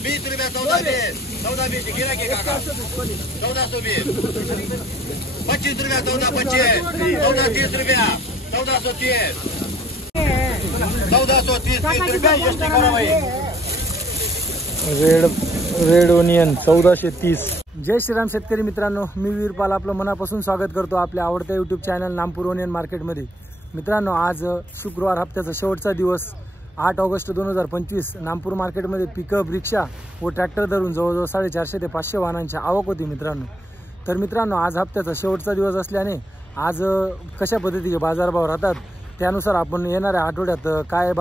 20 रुपया 14 गिरा के काका 1420 25 रुपया 1425 1430 रुपया 1430 1430 रुपया एसटी करा भाई। Red onion 1430। जय श्रीराम शेतकरी मित्रांनो, मी वीरपाल आपलं मनापासून स्वागत करतो आपल्या आवडत्या यूट्यूब चॅनल नामपूर ओनियन मार्केटमध्ये। मित्रांनो, आज शुक्रवार हप्त्याचा शेवटचा दिवस 8 ऑगस्ट 2025 नामपूर मार्केटमध्ये पिकअप, रिक्षा व ट्रॅक्टर धरून जवळजवळ 450 ते 500 वाहनांची आवक होती मित्रांनो। तर मित्रांनो, आज हप्त्याचा शेवटचा दिवस असल्याने आज कशा पद्धतीचे बाजारभाव राहतात त्यानुसार आपण येणाऱ्या आठवड्यात काय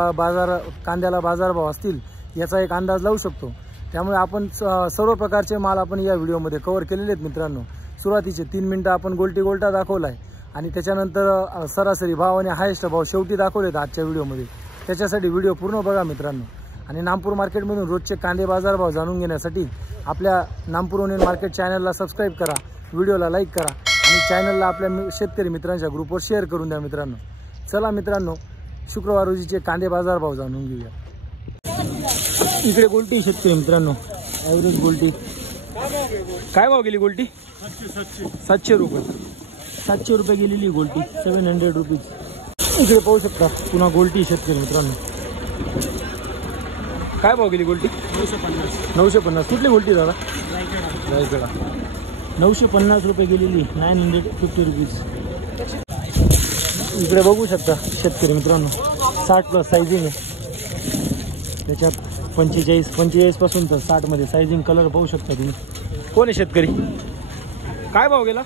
कांद्याला बाजारभाव असतील याचा एक अंदाज लावू शकतो। त्यामुळे आपण सर्व प्रकारचे माल आपण या व्हिडिओमध्ये कव्हर केलेले आहेत मित्रांनो। सुरुवातीचे 3 मिनिटं आपण गोल्टा दाखवलाय आणि त्याच्यानंतर सरासरी भाव आणि हायेस्ट भाव शेवटी दाखवलेत आजच्या व्हिडिओमध्ये। त्याच्यासाठी व्हिडिओ पूर्ण बघा मित्रांनो। आणि नामपूर मार्केटमधून रोजचे कांदे बाजारभाव जाणून घेण्यासाठी आपल्या नामपूर ओनियन मार्केट चॅनलला सबस्क्राईब करा, व्हिडिओला लाईक करा आणि चॅनलला आपल्या शेतकरी मित्रांच्या ग्रुपवर शेअर करून द्या मित्रांनो। चला मित्रांनो, शुक्रवार रोजीचे कांदे बाजारभाव जाणून घेऊया। इकडे गोल्टी शेतकरी मित्रांनो, ॲव्हरेज गोल्टी काय भाव गेली गोल्टी? 700 रुपये। 700 रुपये गेलेली गोल्टी, 700 रुपीज। इकडे पाहू शकता पुन्हा गोल्टी शेतकरी मित्रांनो, काय भाव गेली गोल्टी? 950। कुठली गोल्टी दादा? रायगडा। 950 रुपये गेलेली, 950 रुपीज। इकडे बघू शकता शेतकरी मित्रांनो, 60+ सायझिंग आहे, त्याच्यात 45 पासून तर 60 मध्ये सायझिंग कलर पाहू शकता तुम्ही। कोण आहे शेतकरी? काय भाव गेला?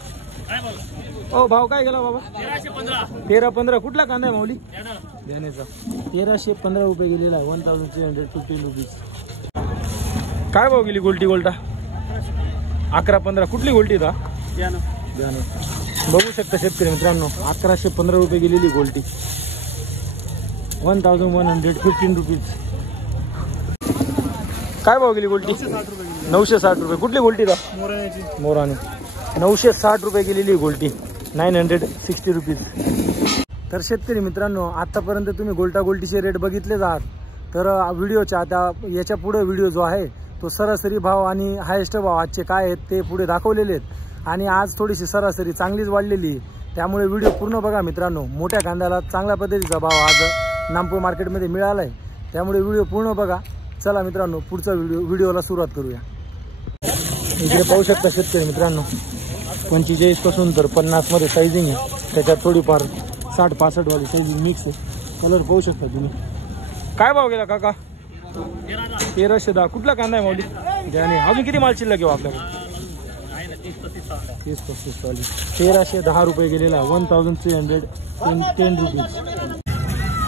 ओ भाव काय गेला बाबा? 1315। कुठला कांदा आहे माऊली? ध्यानेचा। 1315 रुपये गेलेला आहे, 1350 रुपीज। काय भाव गेली गोल्टी? गोल्टा 1115। कुठली गोल्टी दा? ध्यान। बघू शकता शेतकरी मित्रांनो, 1115 रुपये गेलेली गोल्टी, 1115 रुपीज। काय भाव गेली गोल्टी? 960 रुपये। कुठली गोल्टी दा? मोरानी। 960 रुपये गेलेली गोल्टी, 960 रुपीज। तर शेतकरी मित्रांनो, आतापर्यंत तुम्ही गोल्टीचे रेट बघितलेच आहात। तर व्हिडिओच्या आता याच्या पुढे व्हिडिओ जो आहे तो सरासरी भाव आणि हायेस्ट भाव आजचे काय आहेत ते पुढे दाखवलेले आहेत। आणि आज थोडीशी सरासरी चांगलीच वाढलेली आहे, त्यामुळे व्हिडिओ पूर्ण बघा मित्रांनो। मोठ्या कांद्याला चांगल्या पद्धतीचा भाव आज नामपूर मार्केटमध्ये मिळाला आहे, त्यामुळे व्हिडिओ पूर्ण बघा। चला मित्रांनो, पुढचा व्हिडिओला सुरुवात करूया। इकडे पाहू शकता शेतकरी मित्रांनो, 45 पासून तर 50 मध्ये सायझिंग आहे, त्याच्यात थोडीफार 60-65 वाली सायझिंग मिक्स आहे। कलर पाहू शकता तुम्ही। काय भाव गेला काका? 1310। कुठला कांदा आहे माऊली? ज्याने अजून किती माल शिल्लक आहे आपल्याकडे? 30-35 वाली। 1310 रुपये गेलेला, 1310 रुपीज।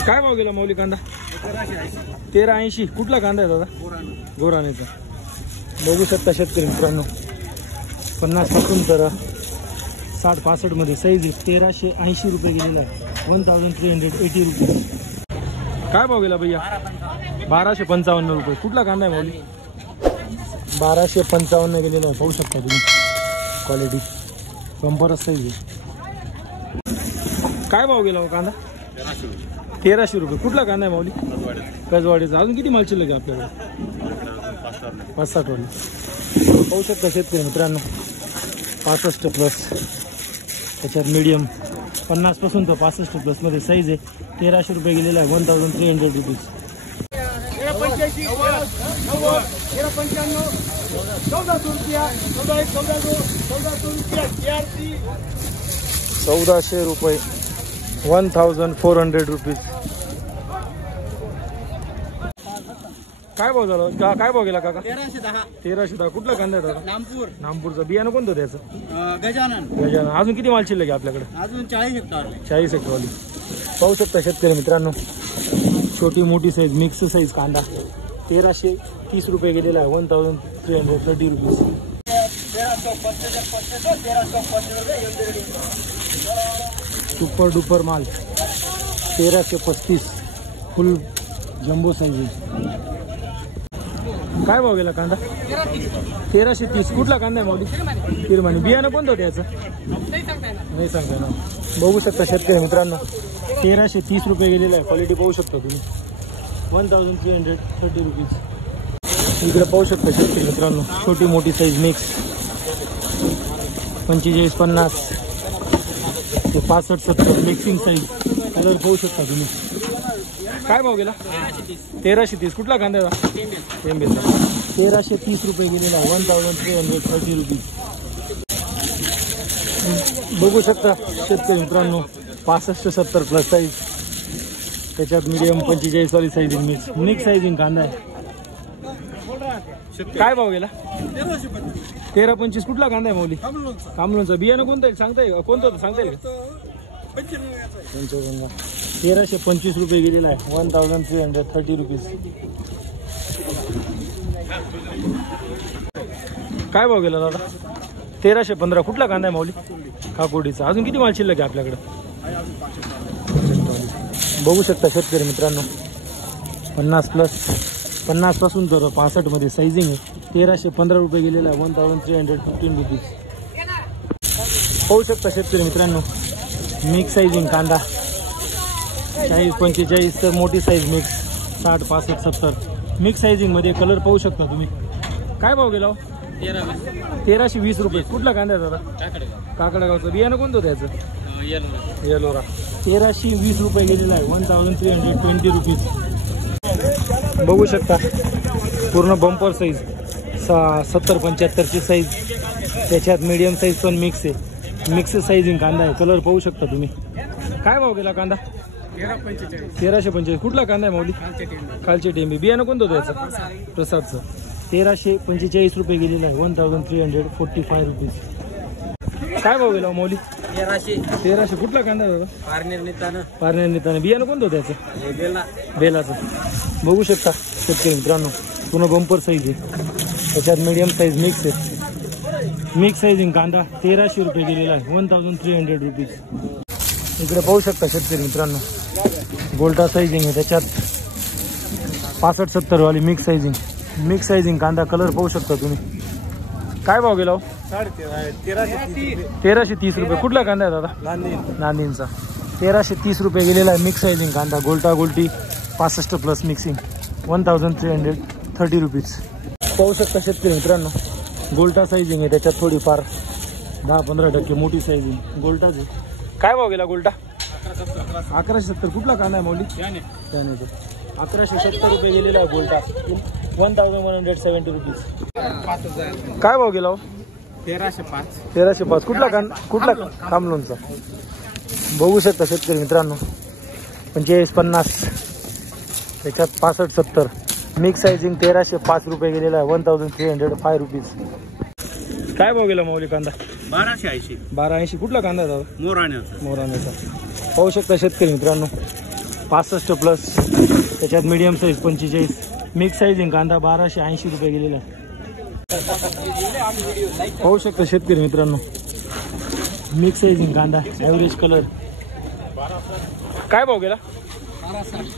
काय भाव गेला माऊली कांदा? 1380। कुठला कांदा आहे दादा? गोराणेचा। बघू शकता शेतकरी मित्रांनो, 50 पासून तर 60-65 मध्ये साईज 1380 रुपये गेलेला, 1380 रुपये। काय भाव गेला भैया? 1255 रुपये। कुठला कांदा आहे माऊली? 1255 गेलेला, पाहू शकता तुम्ही। क्वालिटी बंपरच साईज आहे। काय भाव गेला कांदा? 1300 रुपये। कुठला कांदा आहे माऊली? कसवाडीचा। अजून किती माल शिल्लक आहे आपल्याकडे? 5-7 वाली। पाहू शकता शेतकरी मित्रांनो, 65+, त्याच्यात मीडियम 50 पासून तर 65+ मध्ये साईज आहे। 1300 रुपये गेलेला आहे, 1300 रुपीज। 1400 रुपये, 1400 रुपीज। काय भाव झाला? काय भाव गेला काका? 1310। कुठला कांदा आहे दादा? नामपूरचा। बियाणं कोणतं त्याचं? गजानन। अजून किती माल शिल्लक आहे आपल्याकडे? अजून 40 हेक्टर वाली। पाहू शकता शेतकरी मित्रांनो, छोटी मोठी साईज मिक्स साईज कांदा 1330 रुपये गेलेला आहे, 1330 रुपीज। सुपर डुपर माल 1335, फुल जम्बो साईज। काय भाव गेला कांदा? 1330। कुठला कांदा आहे माऊली? किरमानी। बियाणं कोणतं त्याचं? नाही सांगता ना। बघू शकता शेतकरी मित्रांनो, 1330 रुपये गेलेला आहे। क्वालिटी पाहू शकता तुम्ही, 1330 रुपीज। इकडे पाहू शकता शेतकरी मित्रांनो, छोटी मोठी साईज मिक्स 45, 50 ते 65, 70 मिक्सिंग साईज. कलर पाहू शकता तुम्ही. काय भाव गेला? 1330. कुठला कांदा? टेंबेचा 1330 रुपये गेलेला. 1330 रुपीज. बघू शकता शेतकरी मित्रांनो, 65, 70 प्लस साईज. त्याच्यात मीडियम 45 वाली साईजिंग मिक्स साईजिंग कांदा आहे. काय भाव गेला? 1325. कुठला कांदा आहे माऊली? कामलोनचा. बियाणं कोणतं आहे सांगता येईल? कोणतं होतं सांगता येईल? 1325 रुपये गेलेला आहे. 1330 रुपीज. काय भाव गेला दादा? 1315. कुठला कांदा आहे माऊली? काकोडीचा. अजून किती माल शिल्लक आहे आपल्याकडे? बघू शकता शेतकरी मित्रांनो, 50 प्लस 50 पासून तर 65 मध्ये साईजिंग आहे. 1315 रुपये गेलेला आहे. 1315 रुपीज. पाहू शकता शेतकरी मित्रांनो, मिक्स साईजिंग कांदा 40, 45 तर मोठी साईज मिक्स 60, 65, 70 मिक्स साईजिंग मध्ये. कलर पाहू शकता तुम्ही. काय भाव गेला? 1320 रुपये. कुठला कांदा आहे दादा? काकडागावचं. बियाणं कोणतं त्याचं? येलोरा. 1320 रुपये गेलेला आहे. 1320 रुपीज. बघू शकता पूर्ण बंपर साईज 70-75 ची साईज. त्याच्यात मीडियम साईज पण मिक्स आहे. मिक्स साईजिंग कांदा आहे. कलर पाहू शकता तुम्ही. काय भाव गेला कांदा? 1345. कुठला कांदा आहे माऊली? खालचे टेंबे. बियाणं कोणतं त्याचं? प्रसादचं. 1345 रुपये गेलेला आहे. 1345 रुपीज. काय भाव गेला माऊली? 1300. कुठला कांदा दादा? पारनेर निताना. बियाणं कोणतं त्याचं? बेलाचं. बघू शकता शेतकरी मित्रांनो, पूर्ण बंपर साईज आहे. त्याच्यात मीडियम साईज मिक्स आहे. मिक्स साईजिंग कांदा 1300 रुपये गेलेला आहे. 1300 रुपीज. इकडे पाहू शकता शेतकरी मित्रांनो, गोल्टा साईजिंग आहे. त्याच्यात 65-70 वाली मिक्स साईजिंग कांदा. कलर पाहू शकता तुम्ही. काय भाव गेला? 1330 रुपये. कुठला कांदा आहे दादा? नांदींचा. 1330 रुपये गेलेला आहे. मिक्स साईजिंग कांदा. गोल्टा गोल्टी 65 प्लस मिक्सिंग 1330 रुपीज. पाहू शकता शेतकरी मित्रांनो, गोल्टा साईजिंग आहे. त्याच्यात थोडीफार 10-15% मोठी साईजिंग गोल्टाच आहे. काय भाव गेला गोल्टा? 1170. कुठला कांदा आहे माऊली? त्याने 1170 रुपये गेलेला आहे गोल्टा. 1170 रुपीज. काय भाव गेला? 1305. कुठला कामलोनचा. बघू शकता शेतकरी मित्रांनो, 45-50 त्याच्यात 65-70 मिक्स साईजिंग 1305 रुपये गेलेला आहे. 1305 रुपीज. काय भाव गेला माऊली कांदा? 1280. कुठला कांदा आहे दादा? मोराण्याचा. पाहू शकता शेतकरी मित्रांनो, 65 प्लस त्याच्यात मीडियम साईज 45 मिक्स साईजिंग कांदा 1280 रुपये गेलेला. पाहू शकता शेतकरी मित्रांनो, मिक्स साईजिंग कांदा ॲव्हरेज कलर. काय भाव गेला?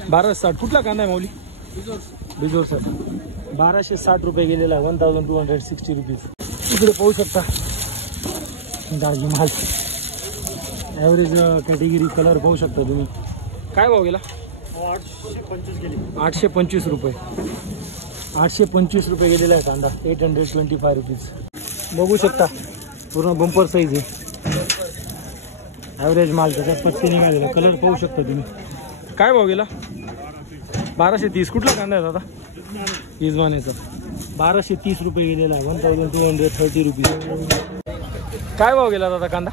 1260. कुठला कांदा आहे माऊली? बिजोर सर. 1260 रुपये गेलेला आहे. 1260 रुपीज. इकडे पाहू शकता दागी माल ॲव्हरेज कॅटेगरी. कलर पाहू शकता तुम्ही. काय भाव गेला? 825 रुपये. 825 रुपये गेलेला आहे कांदा. 825 रुपीज. बघू शकता पूर्ण बंपर साईज आहे. ॲव्हरेज माल. त्याच्यात पत्ते निघालेला. कलर पाहू शकता तुम्ही. काय भाव गेला? 1230. कुठला कांदा आहे दादा? इजवानेचा. 1230 रुपये गेलेला आहे. 1230 रुपीज. काय भाव गेला दादा कांदा?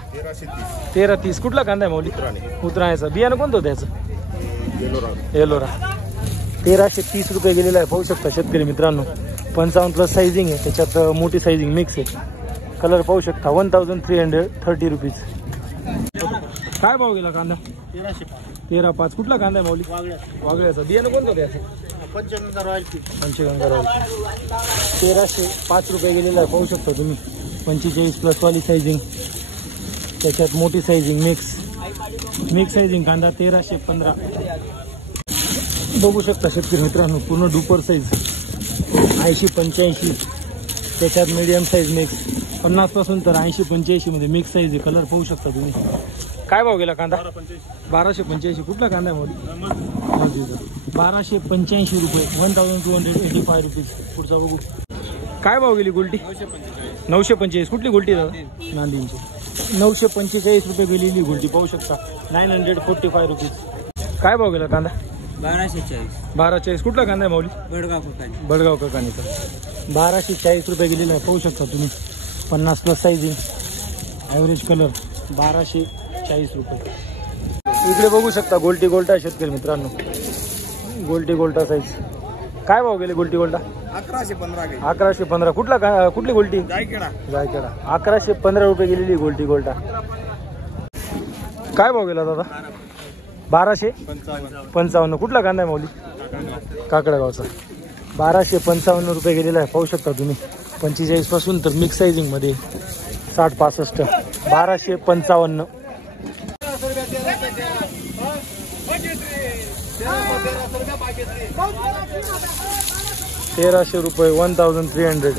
1330. कुठला कांदा आहे माऊली? उतराण्याचा. बियाणं कोणतं त्याचं? येलोरा. 1330 रुपये गेलेला आहे. पाहू शकता शेतकरी मित्रांनो, 55 प्लस साईजिंग आहे. त्याच्यात मोठी साईजिंग मिक्स आहे. कलर पाहू शकता. 1330 रुपीज. काय भाव गेला कांदा? 1305. कुठला कांदा आहे माऊली? वागळ्याचा. बियाणं कोणतं त्याचं? पंचगंगा रॉयल. 1305 रुपये गेलेला आहे. पाहू शकता तुम्ही. 45 प्लस वाली साईजिंग. त्याच्यात मोठी साईजिंग मिक्स साईजिंग कांदा 1315. बघू शकता शेतकरी मित्रांनो, पूर्ण डुपर साईज 80-85. त्याच्यात मीडियम साईज मिक्स 50 पासून तर 80-85 मध्ये मिक्स साईज आहे. कलर पाहू शकता तुम्ही. काय भाव गेला कांदा? 1285. कुठला कांदा आहे मोदी? 1285 रुपये, 1285 रुपीज. पुढचा बघू. काय भाव गेली गोल्टी? 945. कुठली गोल्टी दादा? नांदींची. 945 रुपये गेलेली गोल्टी पाहू शकता. 945 रुपीज. काय भाव गेला कांदा? 1240. कुठला कांदा आहे माऊली? बडगाव ककानीचा. 1240 रुपये गेलेला आहे पाहू शकता तुम्ही. 50+ साईज, ॲव्हरेज कलर. 1240 रुपये. इकडे बघू शकता गोल्टी गोल्टा शेतकरी मित्रांनो. गोल्टी गोल्टा साईज. काय भाव गेले गोल्टी गोल्टा? 1115. कुठली गोल्टी? जायखेडा. 1115 रुपये गेलेली गोल्टी गोल्टा. काय भाव गेला दादा? 1255. कुठला कांदा आहे माऊली? काकडा गावचा. 1255 रुपये गेलेला आहे पाहू शकता तुम्ही. 45 पासून तर मिक्स साइजिंग मध्ये 60-65. 1255. 1300 रुपये. 1300.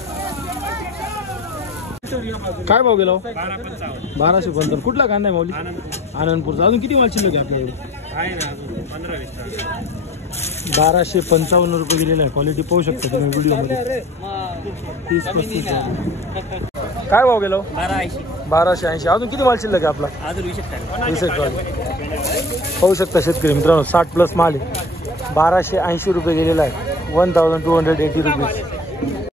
काय भाव गेला? 1255. कुठला कांदा आहे माऊली? आनंदपूरचा. अजून किती माल शिल्लक आहे आपल्याकडे? 1255 रुपये गेलेला आहे. क्वालिटी पाहू शकता तुम्ही व्हिडिओ मध्ये. 30-35. काय भाव गेला? 1280. अजून किती माल शिल्लक आहे आपला? 20 पाहू शकता शेतकरी मित्रांनो. 60+ माल आहे. 1280 रुपये गेलेला आहे. 1280 रुपीज.